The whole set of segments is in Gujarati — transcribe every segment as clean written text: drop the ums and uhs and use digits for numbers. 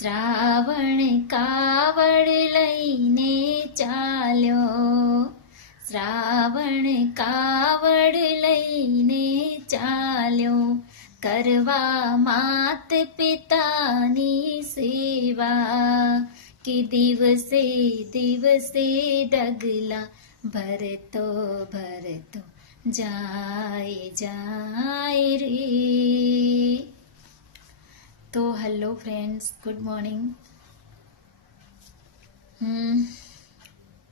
શ્રાવણ કાવડ લઈને ચાલ્યો, શ્રાવણ કાવડ લઈને ચાલ્યો, કરવા માત પિતાની સેવા, કે દિવસે દિવસે ડગલા ભરતો ભરતો જાય જાય રે. તો હેલો ફ્રેન્ડ્સ, ગુડ મોર્નિંગ.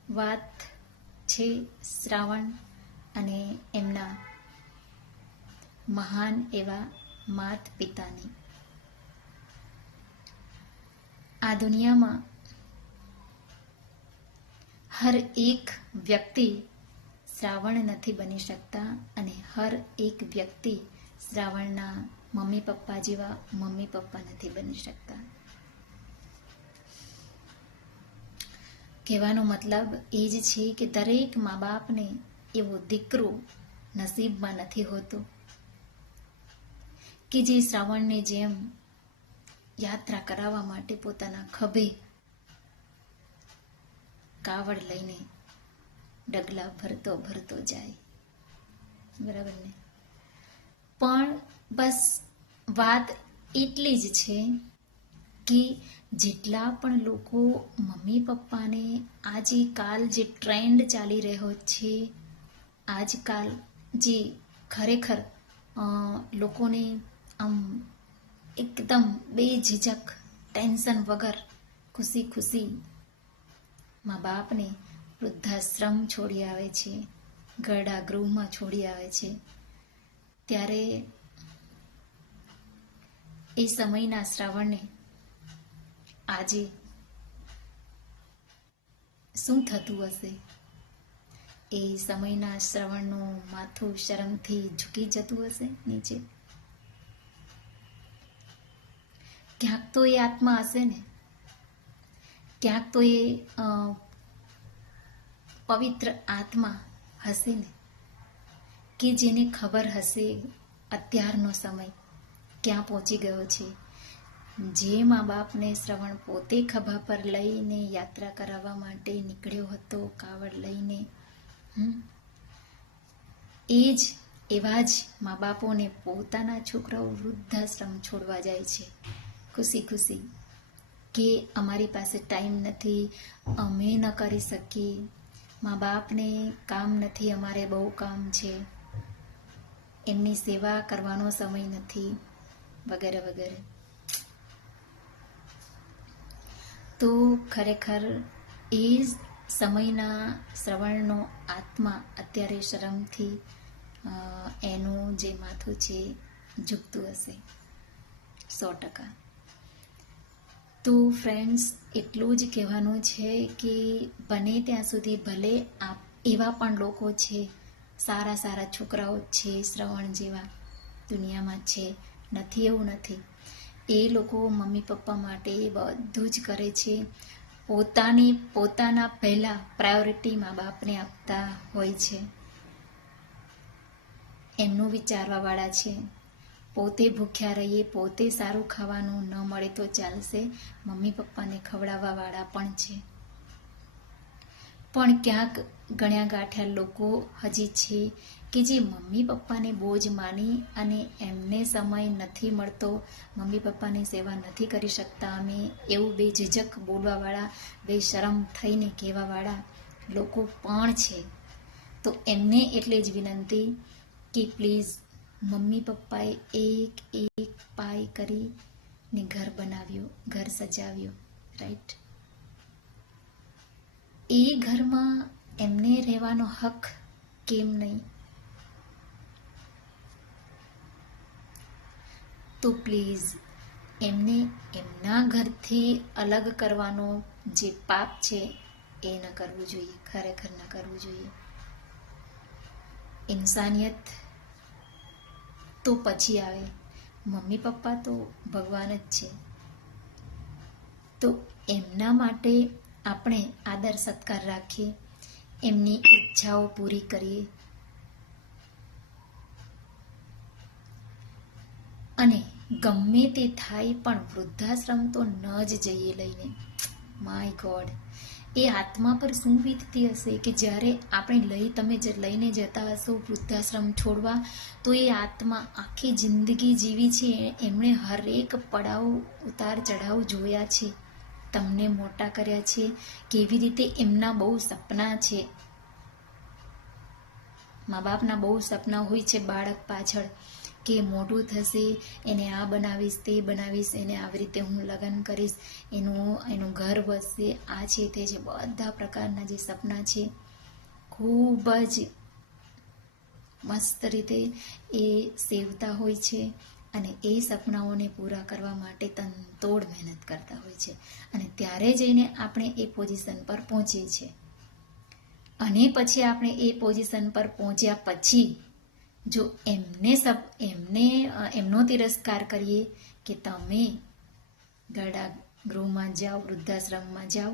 વાત છે શ્રાવણ અને એમના મહાન એવા માત પિતાની. આ દુનિયામાં હર એક વ્યક્તિ શ્રાવણ નથી બની શકતા અને હર એક વ્યક્તિ શ્રાવણના મમ્મી પપ્પા જેવા મમ્મી પપ્પા નથી બની શકતા. કહેવાનો મતલબ એ જ છે કે દરેક મા બાપને એવો દીકરો નસીબમાં નથી હોતો કે જે શ્રાવણની જેમ યાત્રા કરાવવા માટે પોતાના ખભે કાવડ લઈને ડગલા ભરતો ભરતો જાય. બરાબર ને? પણ બસ વાત એટલી જ છે કે જેટલા પણ લોકો મમ્મી પપ્પાને આજકાલ જે ટ્રેન્ડ ચાલી રહ્યો છે, આજકાલ જે ખરેખર લોકોને આમ એકદમ બેઝિઝક ટેન્શન વગર ખુશી ખુશી મા બાપને વૃદ્ધાશ્રમ છોડી આવે છે, ઘરડા ગૃહમાં છોડી આવે છે, ત્યારે એ સમયના શ્રાવણને આજે શું થતું હશે? એ સમયના શ્રાવણનું માથું શરમથી ઝૂકી જતું હશે નીચે. ક્યાંક તો એ આત્મા હશે ને, ક્યાંક તો એ પવિત્ર આત્મા હશે ને, કે જેને ખબર હશે અત્યારનો સમય ક્યાં પહોંચી ગયો છે. જે મા બાપને શ્રવણ પોતે ખભા પર લઈને યાત્રા કરાવવા માટે નીકળ્યો હતો કાવડ લઈને, એ જ એવા જ મા બાપોને પોતાના છોકરાઓ વૃદ્ધાશ્રમ છોડવા જાય છે ખુશી ખુશી, કે અમારી પાસે ટાઈમ નથી, અમે ન કરી શકીએ, મા બાપને કામ નથી, અમારે બહુ કામ છે, એમની સેવા કરવાનો સમય નથી, વગેરે વગેરે. તો ખરેખર એ સમયના શ્રવણનો આત્મા અત્યારે શરમથી એનું જે માથું છે ઝૂકતું હશે 100%. તો ફ્રેન્ડ્સ, એટલું જ કહેવાનું છે કે બને ત્યાં સુધી ભલે એવા પણ લોકો છે, સારા સારા છોકરાઓ છે શ્રવણ જેવા દુનિયામાં છે, નથી એવું નથી. એ લોકો મમ્મી પપ્પા માટે બધું જ કરે છે. પોતાના પહેલા પ્રાયોરિટી મા બાપને આપતા હોય છે, એમનું વિચારવા વાળા છે. પોતે ભૂખ્યા રહીએ, પોતે સારું ખાવાનું ન મળે તો ચાલશે, મમ્મી પપ્પાને ખવડાવવા વાળા પણ છે. પણ ક્યાંક ગણ્યા ગાંઠ્યા લોકો હજી છે કે જે મમ્મી પપ્પાને બોજ માની અને એમને સમય નથી મળતો, મમ્મી પપ્પાની સેવા નથી કરી શકતા અમે, એવું બેઝિઝક બોલવાવાળા, બેશરમ થઈને કહેવાવાળા લોકો પણ છે. તો એમને એટલે જ વિનંતી કે પ્લીઝ, મમ્મી પપ્પાએ એક એક પાય કરીને ઘર બનાવ્યું, ઘર સજાવ્યું, રાઈટ? એ ઘરમાં એમને રહેવાનો હક કેમ નહીં? તો પ્લીઝ એમને એમના ઘરથી અલગ કરવાનો જે પાપ છે એ ન કરવું જોઈએ, ખરેખર ન કરવું જોઈએ. ઇન્સાનિયત તો પછી આવે, મમ્મી પપ્પા તો ભગવાન જ છે. તો એમના માટે આપણે આદર સત્કાર રાખીએ, એમની ઈચ્છાઓ પૂરી કરીએ અને ગમે તે થાય પણ વૃદ્ધાશ્રમ તો ન જ જઈએ લઈને. માય ગોડ, એ આત્મા પર શું વીતતી હશે કે જ્યારે આપણે તમે લઈને જતા હશો વૃદ્ધાશ્રમ છોડવા, તો એ આત્મા આખી જિંદગી જીવી છે, એમણે હરેક પડાવ ઉતાર ચઢાવ જોયા છે, તમને મોટા કર્યા છે, કેવી રીતે એમના બહુ સપના છે. મા બાપના બહુ સપના હોય છે બાળક પાછળ, કે મોટું થશે, એને આ બનાવીશ, તે બનાવીશ, એને આવી રીતે હું લગ્ન કરીશ, એનું ઘર વસશે, આ છે તે છે, બધા પ્રકારના જે સપના છે ખૂબ જ મસ્ત રીતે એ સેવતા હોય છે અને એ સપનાઓને પૂરા કરવા માટે તનતોડ મહેનત કરતા હોય છે. અને ત્યારે જઈને આપણે એ પોઝિશન પર પહોંચીએ છીએ. અને પછી આપણે એ પોઝિશન પર પહોંચ્યા પછી જો એમનો તિરસ્કાર કરીએ કે તમે ઘરડા ગૃહમાં જાઓ, વૃદ્ધાશ્રમમાં જાઓ,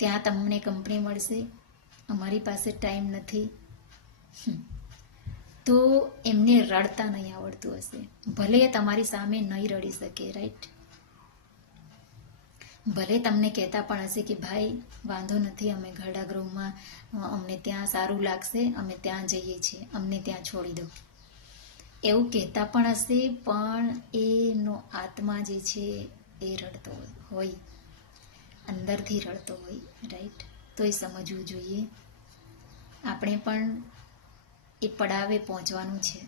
ત્યાં તમને કંપની મળશે, અમારી પાસે ટાઈમ નથી, તો એમને રડતા નહીં આવડતું હશે. ભલે તમારી સામે નહીં રડી શકે, રાઈટ, ભલે તમને કહેતા પણ હશે કે ભાઈ વાંધો નથી, અમે ઘરડા ગૃહમાં, અમને ત્યાં સારું લાગશે, અમે ત્યાં જઈએ છીએ, અમને ત્યાં છોડી દો, એવું કહેતા પણ હશે, પણ એનો આત્મા જે છે એ રડતો હોય, અંદરથી રડતો હોય, રાઈટ. તો એ સમજવું જોઈએ. આપણે પણ એ પડાવે પહોંચવાનું છે,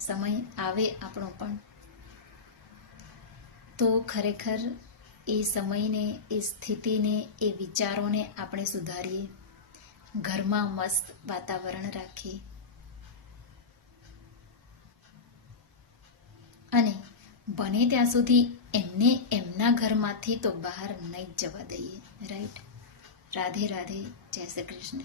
સમય આવે આપણો પણ. તો ખરેખર એ સમયને, એ સ્થિતિને, એ વિચારોને આપણે સુધારીએ, ઘરમાં મસ્ત વાતાવરણ રાખીએ અને બને ત્યાં સુધી એમને એમના ઘરમાંથી તો બહાર નહીં જ જવા દઈએ, રાઈટ. રાધે રાધે, જય શ્રી કૃષ્ણ.